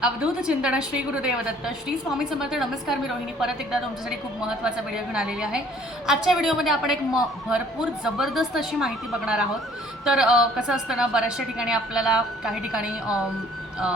अवधूत चिंतन श्री गुरुदेव दत्त श्री स्वामी समर्थ नमस्कार मी रोहिणी. परत एकदा तुमच्यासाठी खूप महत्त्वाचा व्हिडिओ घेऊन आलेली आहे. आजच्या व्हिडिओमध्ये आपण एक म भरपूर जबरदस्त अशी माहिती बघणार आहोत. तर कसं असतं ना बऱ्याचशा ठिकाणी आपल्याला काही ठिकाणी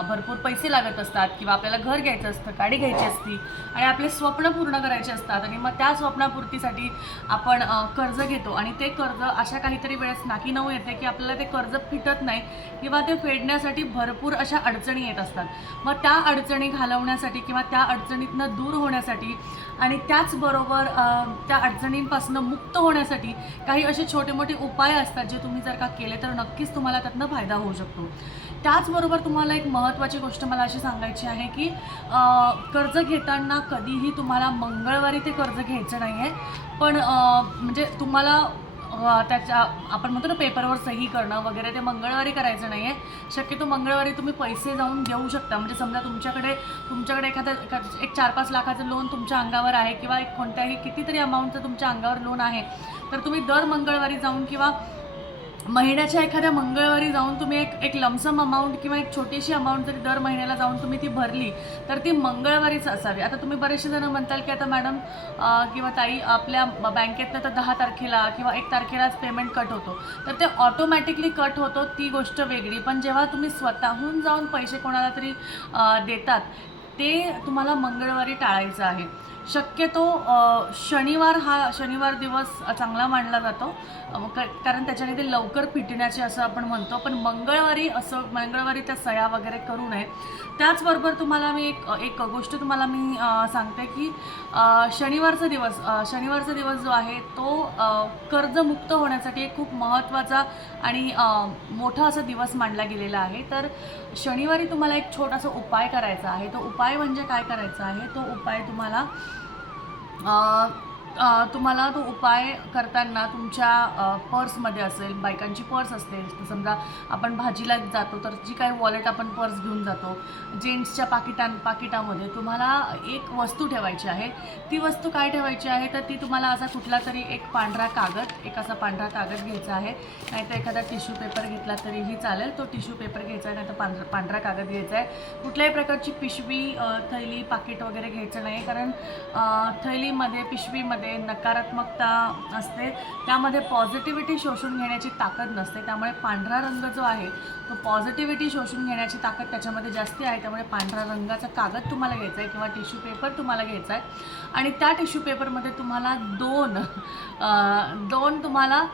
भरपूर पैसे लागत असतात किंवा आपल्याला घर घ्यायचं असतं गाडी घ्यायची असती आणि आपले स्वप्न पूर्ण करायचे असतात आणि मग त्या स्वप्नापूर्तीसाठी आपण कर्ज घेतो आणि ते कर्ज अशा काहीतरी वेळेस नाकी नऊ येते की आपल्याला ते कर्ज फिटत नाही किंवा ते फेडण्यासाठी भरपूर अशा अडचणी येत असतात. मग त्या अडचणी घालवण्यासाठी किंवा त्या अडचणीतनं दूर होण्यासाठी आणि त्याचबरोबर त्या अडचणींपासून मुक्त होण्यासाठी काही असे छोटे मोठे उपाय असतात जे तुम्ही जर का केले तर नक्कीच तुम्हाला त्यातनं फायदा होऊ शकतो. त्याचबरोबर तुम्हाला एक महत्त्वाची गोष्ट मला अशी सांगायची आहे की कर्ज घेताना कधीही तुम्हाला मंगळवारी ते कर्ज घ्यायचं नाही आहे पण म्हणजे तुम्हाला त्याच्या आपण म्हणतो ना पेपरवर सही करणं वगैरे ते मंगळवारी करायचं नाही आहे शक्यतो मंगळवारी तुम्ही पैसे जाऊन देऊ शकता. म्हणजे समजा तुमच्याकडे तुमच्याकडे एखाद्या एखादं- एक चार पाच लाखाचं लोन तुमच्या अंगावर आहे किंवा एक कोणत्याही कितीतरी अमाऊंटचं तुमच्या अंगावर लोन आहे. तर तुम्ही दर मंगळवारी जाऊन किंवा महिन्याच्या एखाद्या मंगळवारी जाऊन तुम्ही एक एक लमसम अमाऊंट किंवा एक छोटीशी अमाऊंट जरी दर महिन्याला जाऊन तुम्ही ती भरली तर ती मंगळवारीच असावी. आता तुम्ही बरेचसे जण म्हणताल की आता मॅडम किंवा ताई आपल्या बँकेतनं तर दहा तारखेला किंवा एक तारखेलाच पेमेंट कट होतो. तर ते ऑटोमॅटिकली कट होतो ती गोष्ट वेगळी. पण जेव्हा तुम्ही स्वतःहून जाऊन पैसे कोणाला तरी देतात ते तुम्हाला मंगळवारी टाळायचं आहे. शक्यतो शनिवार हा शनिवार दिवस चांगला मानला जातो. क- कारण त्याच्याने ते लवकर पिटण्याचे असं आपण म्हणतो. पण मंगळवारी असं मंगळवारी त्या सया वगैरे करू नये. त्याचबरोबर तुम्हाला मी एक एक गोष्ट तुम्हाला मी सांगते की शनिवारचा दिवस शनिवारचा दिवस जो आहे तो कर्जमुक्त होण्यासाठी एक खूप महत्त्वाचा आणि मोठा असा दिवस मानला गेलेला आहे. तर शनिवारी तुम्हाला एक छोटासा उपाय करायचा आहे. तो उपाय उपाय म्हणजे काय करायचा आहे? तो उपाय तुम्हाला अ, तुम्हाला तो उपाय करताना तुमच्या पर्समध्ये असेल बायकांची पर्स असते समजा आपण भाजीला जातो तर जी काही वॉलेट आपण पर्स घेऊन जातो जेंट्सच्या पाकिटां पाकिटामध्ये तुम्हाला एक वस्तू ठेवायची आहे. ती वस्तू काय ठेवायची आहे? तर ती तुम्हाला असा कुठला तरी एक पांढरा कागद एक असा पांढरा कागद घ्यायचा आहे. नाहीतर एखादा टिश्यू पेपर घेतला तरीही चालेल तो टिश्यू पेपर घ्यायचा आहे नाहीतर पांढरा पांढरा कागद घ्यायचा आहे. कुठल्याही प्रकारची पिशवी थैली पाकिट वगैरे घ्यायचं नाही कारण थैलीमध्ये पिशवीमध्ये नकारात्मकता असते. त्यामध्ये पॉझिटिव्हिटी शोषून घेण्याची ताकद नसते. त्यामुळे पांढरा रंग जो आहे तो पॉझिटिव्हिटी शोषून घेण्याची ताकद त्याच्यामध्ये जास्ती आहे. त्यामुळे पांढरा रंगाचा कागद तुम्हाला घ्यायचा आहे किंवा टिश्यू पेपर तुम्हाला घ्यायचा आहे. आणि त्या टिश्यू पेपरमध्ये तुम्हाला दोन दोन तुम्हाला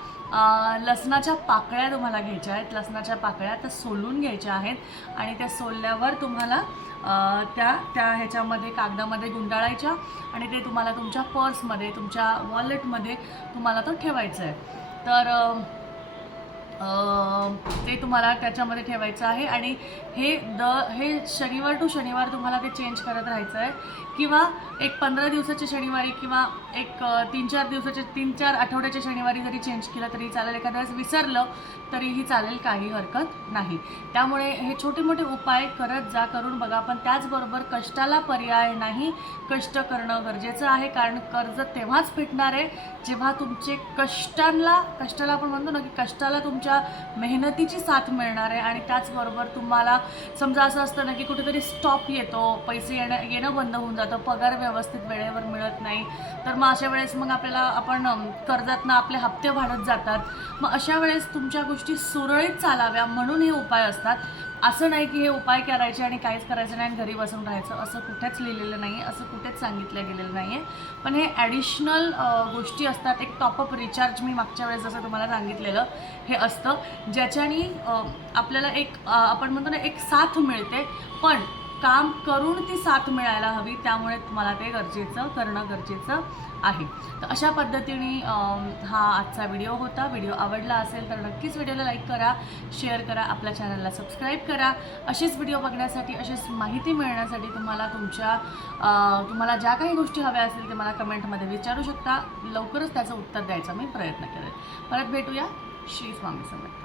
लसणाच्या पाकळ्या तुम्हाला घ्यायच्या आहेत. लसणाच्या पाकळ्या त्या सोलून घ्यायच्या आहेत. आणि त्या सोलल्यावर तुम्हाला त्या त्या ह्याच्यामध्ये कागदामध्ये गुंडाळायच्या आणि ते तुम्हाला तुमच्या पर्समध्ये तुमच्या वॉलेटमध्ये तुम्हाला तो ठेवायचा आहे तर ते तुम्हाला त्याच्यामध्ये ठेवायचं आहे. आणि हे द हे शनिवार टू शनिवार तुम्हाला ते चेंज करत राहायचं आहे किंवा एक पंधरा दिवसाच्या शनिवारी किंवा एक तीन चार दिवसाच्या तीन चार आठवड्याच्या शनिवारी जरी चेंज केलं तरी चालेल. एखाद्या वेळेस विसरलं तरीही चालेल काही हरकत नाही. त्यामुळे हे छोटे मोठे उपाय करत जा करून बघा. पण त्याचबरोबर कष्टाला पर्याय नाही कष्ट करणं गरजेचं आहे. कारण कर्ज तेव्हाच फिटणार आहे जेव्हा तुमचे कष्टांना कष्टाला आपण म्हणतो ना की कष्टाला तुमच्या मेहनतीची साथ मिळणार आहे आणि त्याचबरोबर तुम्हाला समजा असं असतं ना की कुठेतरी स्टॉप येतो पैसे येणं येणं बंद होऊन जातं पगार व्यवस्थित वेळेवर मिळत नाही. तर मग अशा वेळेस मग आपल्याला आपण अम, कर्जातनं आपले हप्ते वाढत जातात. मग अशा वेळेस तुमच्या गोष्टी सुरळीत चालाव्या म्हणून हे उपाय असतात. असं नाही की हे उपाय करायचे आणि काहीच करायचं नाही आणि घरी बसून राहायचं. असं कुठेच लिहिलेलं नाही आहे असं कुठेच सांगितलं गेलेलं नाही आहे. पण हे ॲडिशनल गोष्टी असतात. एक टॉपअप रिचार्ज मी मागच्या वेळेस जसं तुम्हाला सांगितलेलं हे असतं. ज्याच्यानी आपल्याला एक आपण म्हणतो ना एक साथ मिळते. पण काम करून ती साथ मिळायला हवी त्यामुळे तुम्हाला ते गरजेचं करणं गरजेचं आहे. तर अशा पद्धतीने हा आजचा व्हिडिओ होता. व्हिडिओ आवडला असेल तर नक्कीच व्हिडिओला लाईक करा शेअर करा आपल्या चॅनलला सबस्क्राईब करा. अशीच व्हिडिओ बघण्यासाठी अशीच माहिती मिळण्यासाठी तुम्हाला तुमच्या तुम्हाला ज्या काही गोष्टी हव्या असतील ते मला कमेंटमध्ये विचारू शकता. लवकरच त्याचं उत्तर द्यायचा मी प्रयत्न करेन. परत भेटूया. श्री स्वामी समर्थ